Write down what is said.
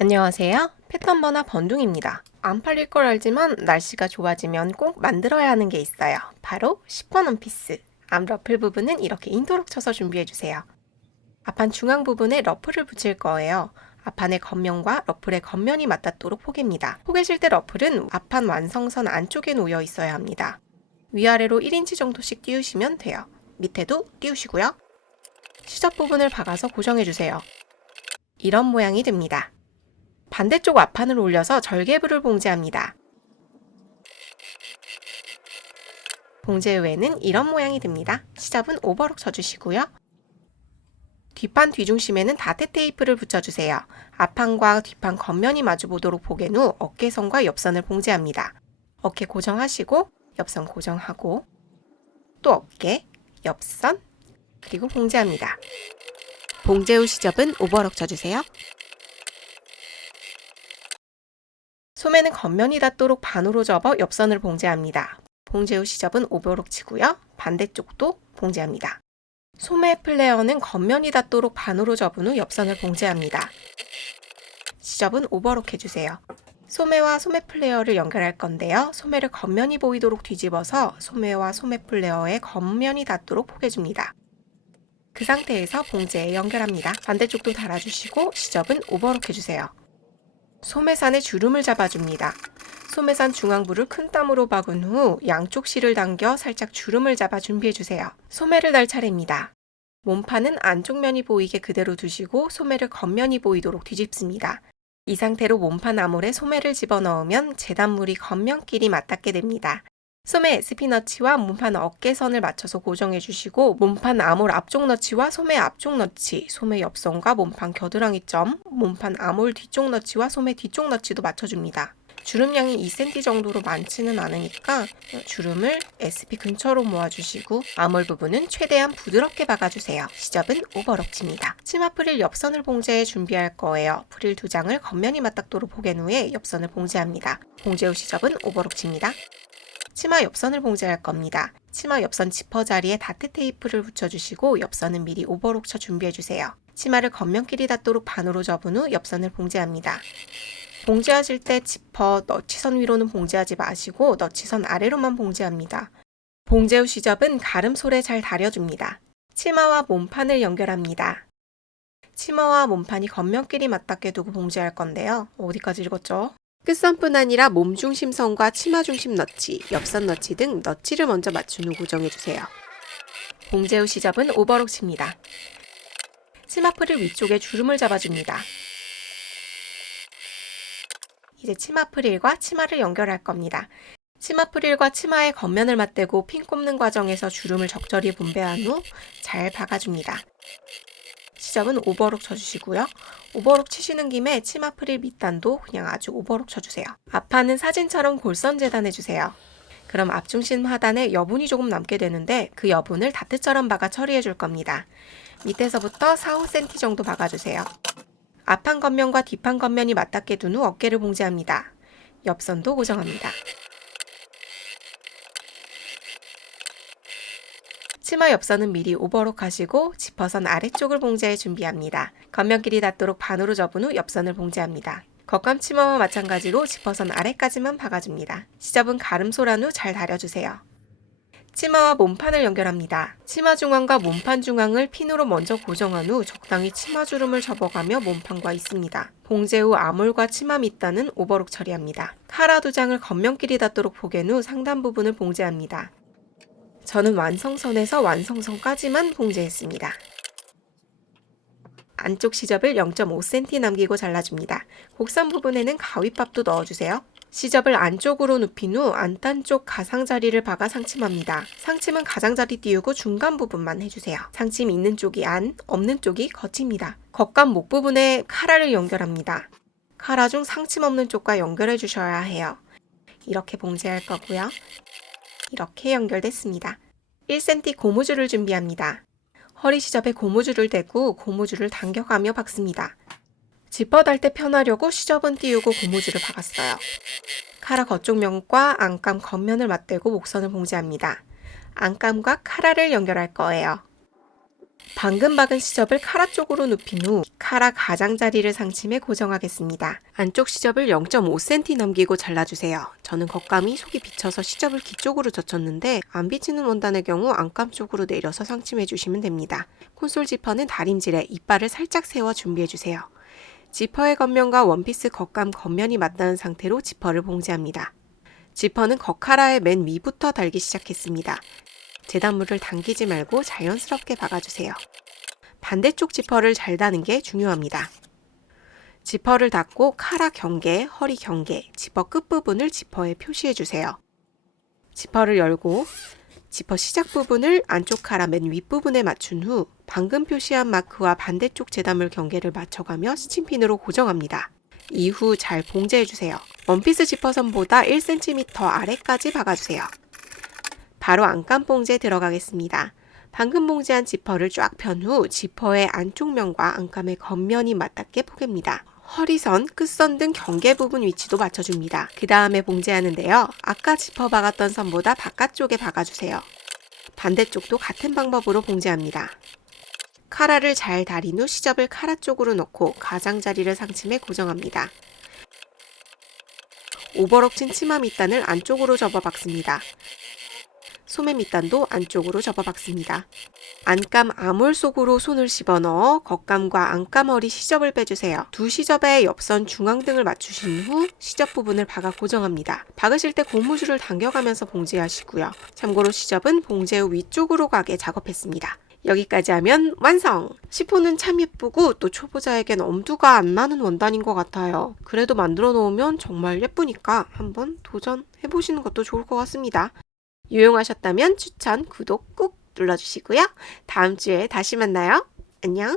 안녕하세요. 패턴버너 번둥입니다. 안 팔릴 걸 알지만 날씨가 좋아지면 꼭 만들어야 하는 게 있어요. 바로 시폰 원피스. 앞 러플 부분은 이렇게 인도록 쳐서 준비해주세요. 앞판 중앙 부분에 러플을 붙일 거예요. 앞판의 겉면과 러플의 겉면이 맞닿도록 포개입니다. 포개실 때 러플은 앞판 완성선 안쪽에 놓여 있어야 합니다. 위아래로 1인치 정도씩 띄우시면 돼요. 밑에도 띄우시고요. 시접 부분을 박아서 고정해주세요. 이런 모양이 됩니다. 반대쪽 앞판을 올려서 절개부를 봉제합니다. 봉제 후에는 이런 모양이 됩니다. 시접은 오버록 쳐주시고요. 뒷판 뒤중심에는 다트 테이프를 붙여주세요. 앞판과 뒷판 겉면이 마주보도록 포갠 후 어깨선과 옆선을 봉제합니다. 어깨 고정하시고 옆선 고정하고 또 어깨, 옆선, 그리고 봉제합니다. 봉제 후 시접은 오버록 쳐주세요. 소매는 겉면이 닿도록 반으로 접어 옆선을 봉제합니다. 봉제 후 시접은 오버록 치고요. 반대쪽도 봉제합니다. 소매 플레어는 겉면이 닿도록 반으로 접은 후 옆선을 봉제합니다. 시접은 오버록 해주세요. 소매와 소매 플레어를 연결할 건데요. 소매를 겉면이 보이도록 뒤집어서 소매와 소매 플레어의 겉면이 닿도록 포개줍니다. 그 상태에서 봉제에 연결합니다. 반대쪽도 달아주시고 시접은 오버록 해주세요. 소매산에 주름을 잡아줍니다. 소매산 중앙부를 큰 땀으로 박은 후 양쪽 실을 당겨 살짝 주름을 잡아 준비해주세요. 소매를 달 차례입니다. 몸판은 안쪽 면이 보이게 그대로 두시고 소매를 겉면이 보이도록 뒤집습니다. 이 상태로 몸판 아몰에 소매를 집어넣으면 재단물이 겉면끼리 맞닿게 됩니다. 소매 SP 너치와 몸판 어깨선을 맞춰서 고정해주시고 몸판 아몰 앞쪽 너치와 소매 앞쪽 너치, 소매 옆선과 몸판 겨드랑이 점, 몸판 아몰 뒤쪽 너치와 소매 뒤쪽 너치도 맞춰줍니다. 주름량이 2cm 정도로 많지는 않으니까 주름을 SP 근처로 모아주시고 아몰 부분은 최대한 부드럽게 박아주세요. 시접은 오버록 칩니다. 치마 프릴 옆선을 봉제해 준비할 거예요. 프릴 2장을 겉면이 맞닿도록 포갠 후에 옆선을 봉제합니다. 봉제 후 시접은 오버록 칩니다. 치마 옆선을 봉제할 겁니다. 치마 옆선 지퍼 자리에 다트 테이프를 붙여주시고 옆선은 미리 오버록 쳐 준비해주세요. 치마를 겉면끼리 닿도록 반으로 접은 후 옆선을 봉제합니다. 봉제하실 때 지퍼 너치선 위로는 봉제하지 마시고 너치선 아래로만 봉제합니다. 봉제 후 시접은 가름솔에 잘 다려줍니다. 치마와 몸판을 연결합니다. 치마와 몸판이 겉면끼리 맞닿게 두고 봉제할 건데요. 어디까지 읽었죠? 끝선뿐 아니라 몸 중심선과 치마 중심 너치, 옆선 너치 등 너치를 먼저 맞춘 후 고정해주세요. 봉제 후 시접은 오버록 칩니다. 치마 프릴 위쪽에 주름을 잡아줍니다. 이제 치마 프릴과 치마를 연결할 겁니다. 치마 프릴과 치마의 겉면을 맞대고 핀 꼽는 과정에서 주름을 적절히 분배한 후 잘 박아줍니다. 시접은 오버록 쳐주시고요. 오버록 치시는 김에 치마 프릴 밑단도 그냥 아주 오버록 쳐주세요. 앞판은 사진처럼 골선 재단해주세요. 그럼 앞중심 하단에 여분이 조금 남게 되는데 그 여분을 다트처럼 박아 처리해줄 겁니다. 밑에서부터 4-5cm 정도 박아주세요. 앞판 겉면과 뒷판 겉면이 맞닿게 둔 후 어깨를 봉제합니다. 옆선도 고정합니다. 치마 옆선은 미리 오버록 하시고 지퍼선 아래쪽을 봉제해 준비합니다. 겉면끼리 닿도록 반으로 접은 후 옆선을 봉제합니다. 겉감 치마와 마찬가지로 지퍼선 아래까지만 박아줍니다. 시접은 가름솔한 후 잘 다려주세요. 치마와 몸판을 연결합니다. 치마 중앙과 몸판 중앙을 핀으로 먼저 고정한 후 적당히 치마 주름을 접어가며 몸판과 있습니다. 봉제 후 아몰과 치마 밑단은 오버록 처리합니다. 카라 2장을 겉면끼리 닿도록 포갠 후 상단 부분을 봉제합니다. 저는 완성선에서 완성선까지만 봉제했습니다. 안쪽 시접을 0.5cm 남기고 잘라줍니다. 곡선 부분에는 가위밥도 넣어주세요. 시접을 안쪽으로 눕힌 후 안단 쪽 가상자리를 박아 상침합니다. 상침은 가장자리 띄우고 중간 부분만 해주세요. 상침 있는 쪽이 안, 없는 쪽이 겉입니다. 겉감 목 부분에 카라를 연결합니다. 카라 중 상침 없는 쪽과 연결해 주셔야 해요. 이렇게 봉제할 거고요. 이렇게 연결됐습니다. 1cm 고무줄을 준비합니다. 허리 시접에 고무줄을 대고 고무줄을 당겨가며 박습니다. 지퍼 달 때 편하려고 시접은 띄우고 고무줄을 박았어요. 카라 겉쪽 면과 안감 겉면을 맞대고 목선을 봉제합니다. 안감과 카라를 연결할 거예요. 방금 박은 시접을 카라 쪽으로 눕힌 후 카라 가장자리를 상침해 고정하겠습니다. 안쪽 시접을 0.5cm 남기고 잘라주세요. 저는 겉감이 속이 비쳐서 시접을 뒤쪽으로 젖혔는데 안 비치는 원단의 경우 안감 쪽으로 내려서 상침해 주시면 됩니다. 콘솔 지퍼는 다림질에 이빨을 살짝 세워 준비해주세요. 지퍼의 겉면과 원피스 겉감 겉면이 맞닿은 상태로 지퍼를 봉제합니다. 지퍼는 겉카라의 맨 위부터 달기 시작했습니다. 재단물을 당기지 말고 자연스럽게 박아주세요. 반대쪽 지퍼를 잘 다는 게 중요합니다. 지퍼를 닫고 카라 경계, 허리 경계, 지퍼 끝부분을 지퍼에 표시해주세요. 지퍼를 열고 지퍼 시작 부분을 안쪽 카라 맨 윗부분에 맞춘 후 방금 표시한 마크와 반대쪽 재단물 경계를 맞춰가며 스친핀으로 고정합니다. 이후 잘 봉제해주세요. 원피스 지퍼선보다 1cm 아래까지 박아주세요. 바로 안감 봉제 들어가겠습니다. 방금 봉제한 지퍼를 쫙 편 후 지퍼의 안쪽 면과 안감의 겉면이 맞닿게 포갭니다. 허리선, 끝선 등 경계 부분 위치도 맞춰줍니다. 그 다음에 봉제하는데요. 아까 지퍼 박았던 선보다 바깥쪽에 박아주세요. 반대쪽도 같은 방법으로 봉제합니다. 카라를 잘 다린 후 시접을 카라 쪽으로 넣고 가장자리를 상침해 고정합니다. 오버럭 친 치마 밑단을 안쪽으로 접어 박습니다. 소매 밑단도 안쪽으로 접어 박습니다. 안감 아몰 속으로 손을 집어넣어 겉감과 안감 허리 시접을 빼주세요. 두 시접의 옆선 중앙 등을 맞추신 후 시접 부분을 박아 고정합니다. 박으실 때 고무줄을 당겨가면서 봉제하시고요. 참고로 시접은 봉제 후 위쪽으로 가게 작업했습니다. 여기까지 하면 완성! 시폰은 참 예쁘고 또 초보자에겐 엄두가 안 나는 원단인 것 같아요. 그래도 만들어 놓으면 정말 예쁘니까 한번 도전해보시는 것도 좋을 것 같습니다. 유용하셨다면 추천, 구독 꾹 눌러주시고요. 다음 주에 다시 만나요. 안녕!